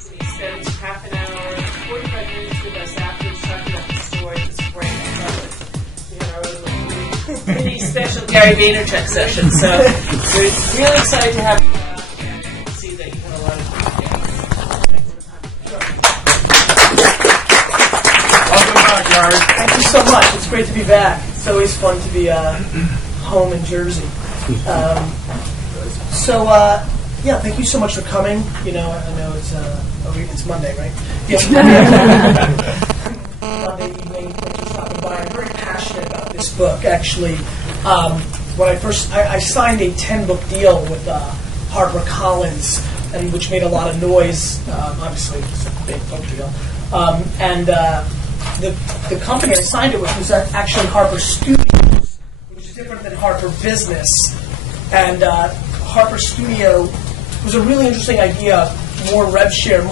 stories, and he spends half an hour, 45 minutes with us afterwards talking about the story. It's great. I love it. We had our own little mini special Gary Vaynerchuk session. So we're really excited to have you and see that you have a lot of Welcome back, Yard. Thank you so much. It's great to be back. It's always fun to be home in Jersey. Yeah, thank you so much for coming. You know, I know it's Monday, right? Yeah. Monday evening, thanks for stopping by. I'm very passionate about this book. Actually, when I signed a 10-book deal with HarperCollins, and which made a lot of noise. Obviously, it's a big book deal. The company I signed it with was actually Harper Studios, which is different than Harper Business. And Harper Studio was a really interesting idea, more rev share,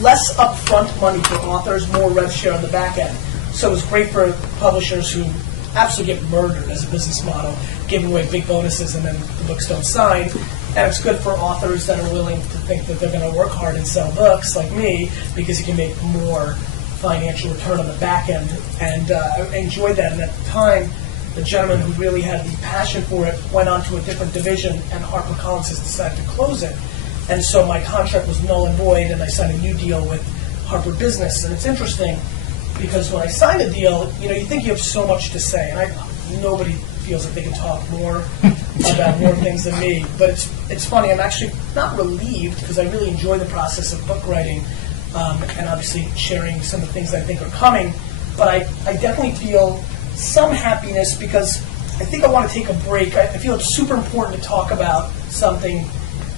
less upfront money for authors, more rev share on the back end. So it was great for publishers who absolutely get murdered as a business model, giving away big bonuses and then the books don't sign. And it's good for authors that are willing to think that they're going to work hard and sell books, like me, because you can make more financial return on the back end. And I enjoyed that. And at the time, the gentleman who really had the passion for it went on to a different division, and HarperCollins has decided to close it. And so my contract was null and void, and I signed a new deal with Harper Business. And it's interesting because when I signed a deal, you think you have so much to say, and nobody feels like they can talk more about more things than me. But it's funny. I'm actually not relieved because I really enjoy the process of book writing, and obviously sharing some of the things that I think are coming. But I definitely feel some happiness because I think I want to take a break. I feel it's super important to talk about something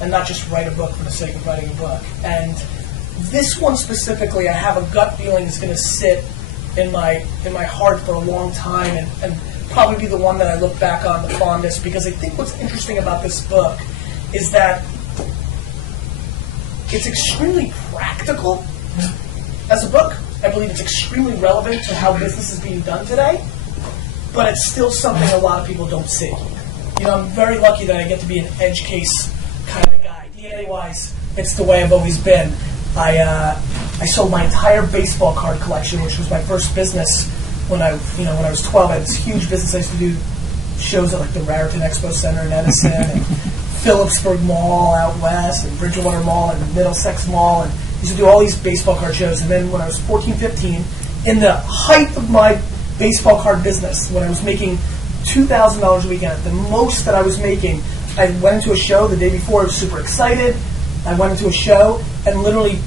and not just write a book for the sake of writing a book. And this one specifically, I have a gut feeling is going to sit in my heart for a long time and probably be the one that I look back on the fondest, because I think what's interesting about this book is that it's extremely practical as a book. I believe it's extremely relevant to how business is being done today, but it's still something a lot of people don't see. I'm very lucky that I get to be an edge case kind of guy. DNA-wise, it's the way I've always been. I sold my entire baseball card collection, which was my first business when I was 12. I had this huge business. I used to do shows at like the Raritan Expo Center in Edison, and Phillipsburg Mall out west, and Bridgewater Mall, and Middlesex Mall, and used to do all these baseball card shows. And then when I was 14, 15, in the height of my baseball card business, when I was making $2,000 a weekend, the most that I was making, I went into a show the day before. I was super excited. I went into a show, and literally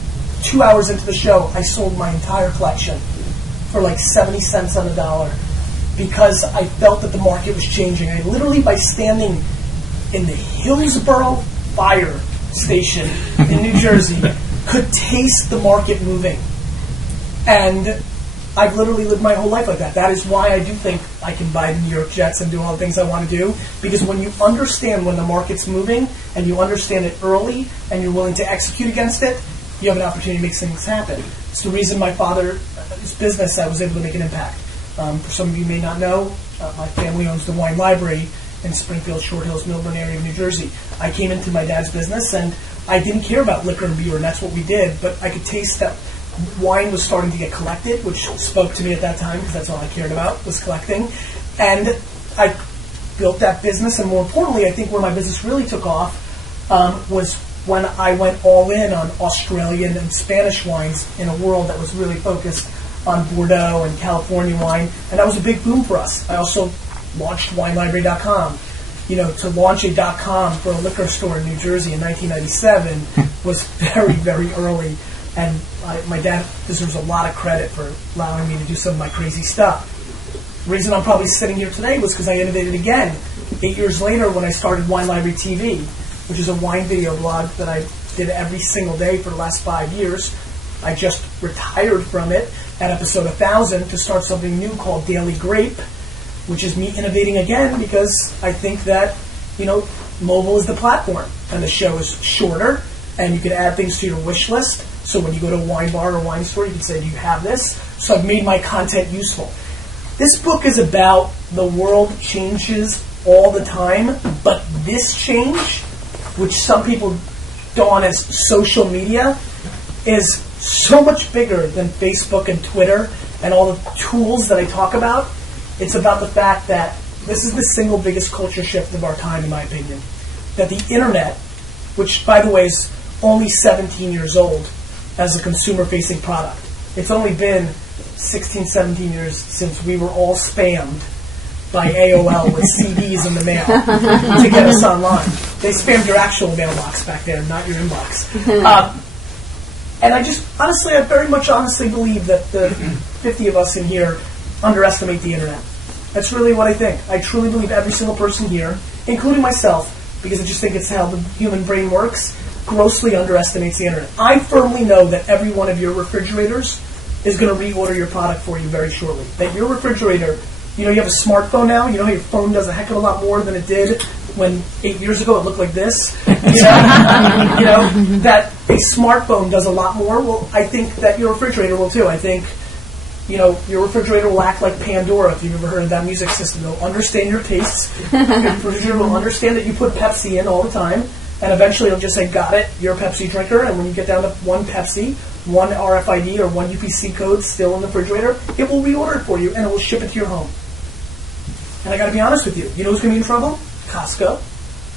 2 hours into the show, I sold my entire collection for like 70 cents on the dollar because I felt that the market was changing. I literally, by standing in the Hillsborough fire station in New Jersey, could taste the market moving. And I've literally lived my whole life like that. That is why I do think I can buy the New York Jets and do all the things I want to do, because when you understand when the market's moving and you understand it early and you're willing to execute against it, you have an opportunity to make things happen. It's the reason my father's business, I was able to make an impact. For some of you may not know, my family owns the wine library in Springfield, Short Hills, Millburn area of New Jersey. I came into my dad's business and I didn't care about liquor and beer, and that's what we did, but I could taste that wine was starting to get collected, which spoke to me at that time because that's all I cared about was collecting. And I built that business, and more importantly, I think where my business really took off was when I went all in on Australian and Spanish wines in a world that was really focused on Bordeaux and California wine, and that was a big boom for us. I also launched WineLibrary.com. To launch a .com for a liquor store in New Jersey in 1997 was very, very early, and my dad deserves a lot of credit for allowing me to do some of my crazy stuff. The reason I'm probably sitting here today was because I innovated again 8 years later when I started Wine Library TV, which is a wine video blog that I did every single day for the last 5 years. I just retired from it at episode 1000 to start something new called Daily Grape, which is me innovating again because I think that, mobile is the platform, and the show is shorter, and you can add things to your wish list. So when you go to a wine bar or wine store, you can say, do you have this? So I've made my content useful. This book is about the world changes all the time, but this change, which some people on as social media is so much bigger than Facebook and Twitter and all the tools that I talk about. It's about the fact that this is the single biggest culture shift of our time, in my opinion. That the internet, which, by the way, is only 17 years old as a consumer-facing product. It's only been 16, 17 years since we were all spammed by AOL with CDs in the mail to get us online. They spammed your actual mailbox back there, not your inbox. And I very much honestly believe that the 50 of us in here underestimate the internet. That's really what I think. I truly believe every single person here, including myself, because I just think it's how the human brain works, grossly underestimates the internet. I firmly know that every one of your refrigerators is going to reorder your product for you very shortly. That your refrigerator, you have a smartphone now, you know how your phone does a heck of a lot more than it did when 8 years ago it looked like this? That a smartphone does a lot more. Well, I think that your refrigerator will too. I think, your refrigerator will act like Pandora, if you've ever heard of that music system. It'll understand your tastes. Your refrigerator will understand that you put Pepsi in all the time, and eventually it'll just say, got it, you're a Pepsi drinker, and when you get down to one Pepsi, one RFID or one UPC code still in the refrigerator, it will reorder it for you, and it will ship it to your home. And I got to be honest with you. You know who's going to be in trouble? Costco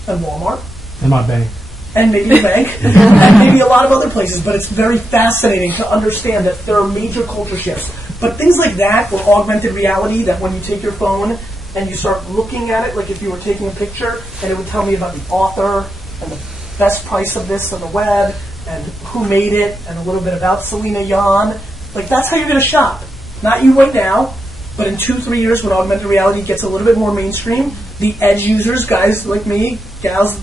and Walmart. And my bank. And maybe the bank. And maybe a lot of other places. But it's very fascinating to understand that there are major culture shifts. But things like that, or augmented reality, that when you take your phone and you start looking at it, like if you were taking a picture, and it would tell me about the author and the best price of this on the web, and who made it, and a little bit about Selena Yan. Like, that's how you're going to shop. Not you right now, but in 2-3 years when augmented reality gets a little bit more mainstream, the edge users, guys like me, gals,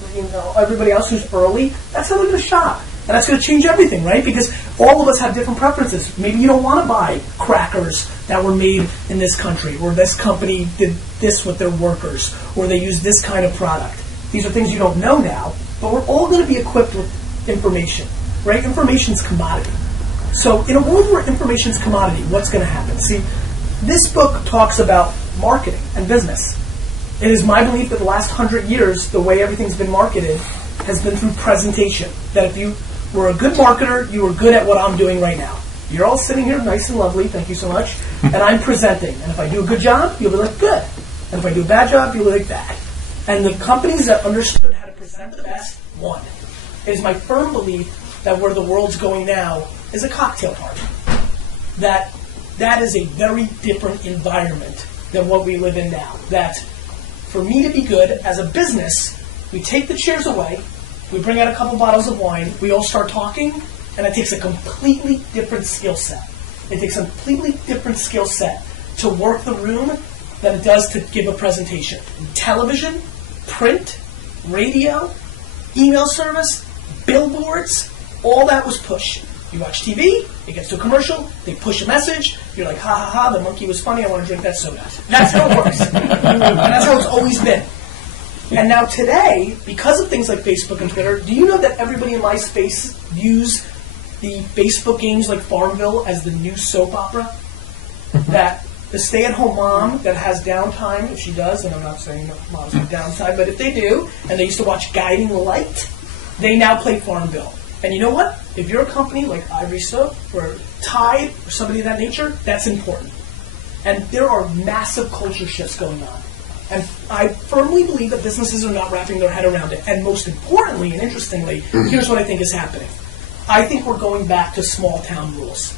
everybody else who's early, that's how they're going to shop. And that's going to change everything, right? Because all of us have different preferences. Maybe you don't want to buy crackers that were made in this country, or this company did this with their workers, or they use this kind of product. These are things you don't know now, but we're all going to be equipped with information, right? Information's commodity. So in a world where information's commodity, what's going to happen? See, this book talks about marketing and business. It is my belief that the last 100 years, the way everything's been marketed has been through presentation. That if you were a good marketer, you were good at what I'm doing right now. You're all sitting here nice and lovely, thank you so much, and I'm presenting. And if I do a good job, you'll be like, good. And if I do a bad job, you'll be like, bad. And the companies that understood how to present the best won. It is my firm belief that where the world's going now is a cocktail party. That is a very different environment than what we live in now. That for me to be good as a business, we take the chairs away, we bring out a couple bottles of wine, we all start talking, and it takes a completely different skill set. It takes a completely different skill set to work the room than it does to give a presentation. Television, print, radio, email service, billboards, all that was push. You watch TV, it gets to a commercial, they push a message, you're like, ha ha ha, the monkey was funny, I want to drink that soda. That's how it works. And that's how it's always been. And now today, because of things like Facebook and Twitter, do you know that everybody in my space views the Facebook games like Farmville as the new soap opera? That the stay-at-home mom that has downtime, if she does, and I'm not saying that moms have downtime, but if they do, and they used to watch Guiding Light, they now play Farmville. And you know what? If you're a company like Ivory Soap or Tide or somebody of that nature, that's important. And there are massive culture shifts going on. And I firmly believe that businesses are not wrapping their head around it. And most importantly and interestingly, here's what I think is happening. I think we're going back to small town rules.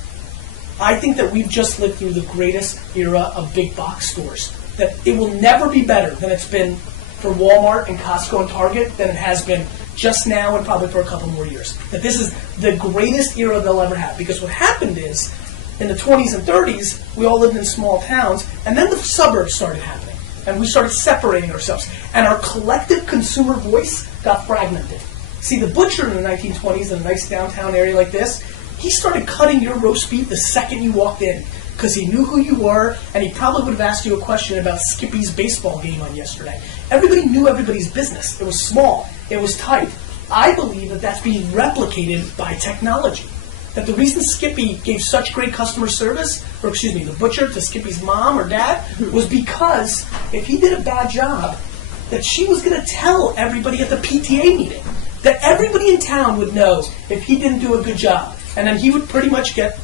I think that we've just lived through the greatest era of big box stores. That it will never be better than it's been for Walmart and Costco and Target than it has been just now and probably for a couple more years. That this is the greatest era they'll ever have. Because what happened is, in the 20s and 30s, we all lived in small towns, and then the suburbs started happening. And we started separating ourselves. And our collective consumer voice got fragmented. See, the butcher in the 1920s in a nice downtown area like this, he started cutting your roast beef the second you walked in. Because he knew who you were, and he probably would have asked you a question about Skippy's baseball game on yesterday. Everybody knew everybody's business. It was small. It was tight. I believe that that's being replicated by technology. That the reason Skippy gave such great customer service, or excuse me, the butcher to Skippy's mom or dad, was because if he did a bad job, that she was going to tell everybody at the PTA meeting. that everybody in town would know if he didn't do a good job. And then he would pretty much get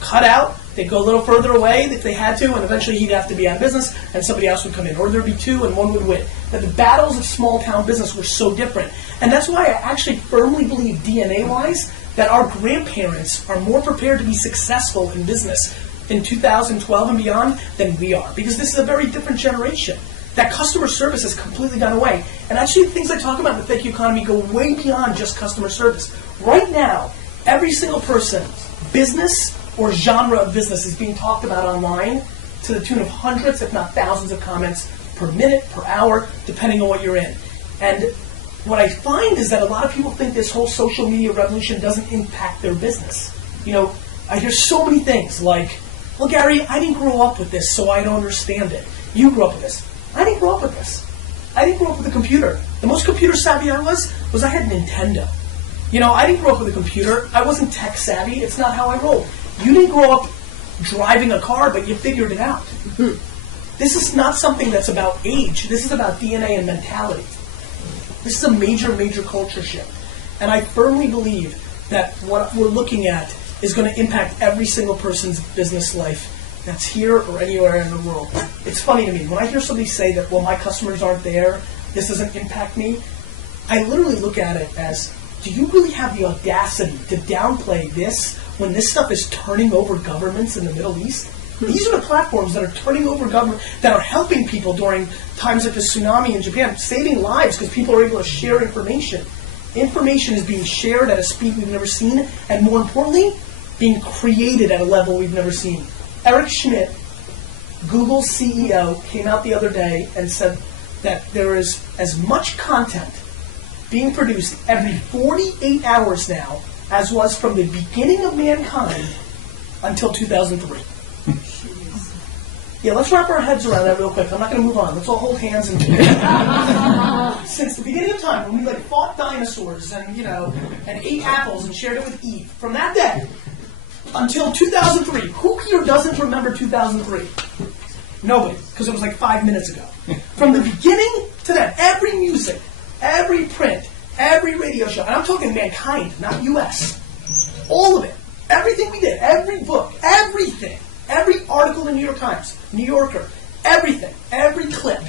cut out. They'd go a little further away if they had to, and eventually he'd have to be out of business, and somebody else would come in. Or there'd be two, and one would win. That the battles of small-town business were so different. And that's why I actually firmly believe, DNA-wise, that our grandparents are more prepared to be successful in business in 2012 and beyond than we are. Because this is a very different generation. That customer service has completely gone away. And actually, the things I talk about in the Thank You Economy go way beyond just customer service. Right now, every single person's business or genre of business is being talked about online to the tune of hundreds, if not thousands of comments per minute, per hour, depending on what you're in. And what I find is that a lot of people think this whole social media revolution doesn't impact their business. You know, I hear so many things like, well, Gary, I didn't grow up with this, so I don't understand it. You grew up with this. I didn't grow up with this. I didn't grow up with a computer. The most computer savvy I was I had Nintendo. You know, I didn't grow up with a computer. I wasn't tech savvy. It's not how I rolled. You didn't grow up driving a car, but you figured it out. This is not something that's about age. This is about DNA and mentality. This is a major, major culture shift. And I firmly believe that what we're looking at is going to impact every single person's business life that's here or anywhere in the world. It's funny to me. When I hear somebody say that, well, my customers aren't there, this doesn't impact me, I literally look at it as, do you really have the audacity to downplay this when this stuff is turning over governments in the Middle East? These are the platforms that are turning over government, that are helping people during times like the tsunami in Japan, saving lives because people are able to share information. Information is being shared at a speed we've never seen, and more importantly, being created at a level we've never seen. Eric Schmidt, Google's CEO, came out the other day and said that there is as much content being produced every 48 hours now as was from the beginning of mankind until 2003. Yeah, let's wrap our heads around that real quick. I'm not going to move on. Let's all hold hands and since the beginning of time, when we fought dinosaurs and and ate apples and shared it with Eve, from that day until 2003, who here doesn't remember 2003? Nobody, because it was 5 minutes ago. From the beginning to that, every music, every print, every radio show, and I'm talking mankind, not U.S. All of it, everything we did, every book, everything. Every article in the New York Times, New Yorker, everything, every clip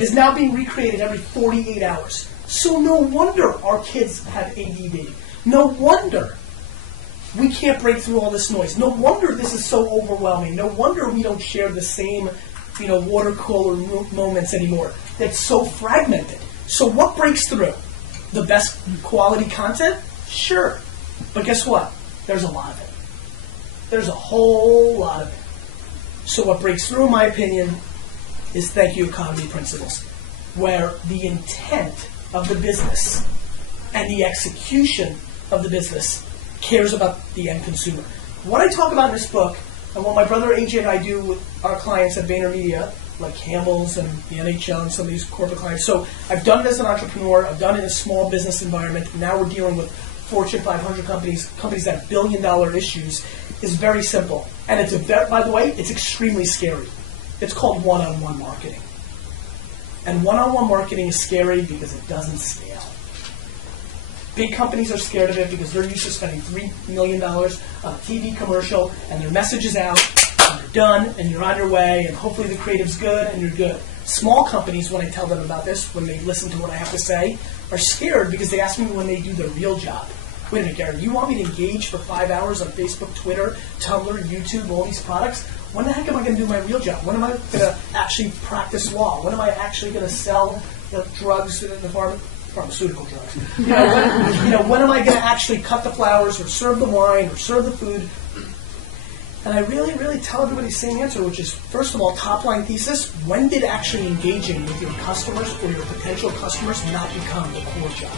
is now being recreated every 48 hours. So no wonder our kids have ADD. No wonder we can't break through all this noise. No wonder this is so overwhelming. No wonder we don't share the same, water cooler moments anymore. It's so fragmented. So what breaks through? The best quality content? Sure. But guess what? There's a lot of it. There's a whole lot of it. So what breaks through, in my opinion, is Thank You Economy principles, where the intent of the business and the execution of the business cares about the end consumer. What I talk about in this book, and what my brother AJ and I do with our clients at Vaynermedia, like Campbell's and the NHL and some of these corporate clients. So I've done it as an entrepreneur, I've done it in a small business environment, and now we're dealing with Fortune 500 companies that have billion-dollar issues, is very simple. And it's by the way, it's extremely scary. It's called one-on-one marketing. And one-on-one marketing is scary because it doesn't scale. Big companies are scared of it because they're used to spending $3 million on a TV commercial, and their message is out, and you're done, and you're on your way, and hopefully the creative's good, and you're good. Small companies, when I tell them about this, when they listen to what I have to say, are scared because they ask me when they do their real job. Wait a minute, Gary, you want me to engage for 5 hours on Facebook, Twitter, Tumblr, YouTube, all these products? When the heck am I going to do my real job? When am I going to actually practice law? When am I actually going to sell the drugs, the pharmaceutical drugs? When am I going to actually cut the flowers or serve the wine or serve the food? And I really, really tell everybody the same answer, which is, first of all, top-line thesis, when did actually engaging with your customers or your potential customers not become the core job?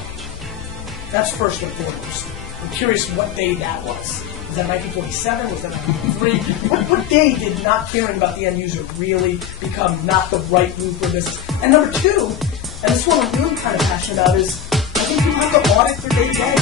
That's first and foremost. I'm curious what day that was. Was that 1947? Was that 1953? What day did not caring about the end user really become not the right move for business? And number two, and this one I'm really kind of passionate about, is I think people have to audit their day-to-day.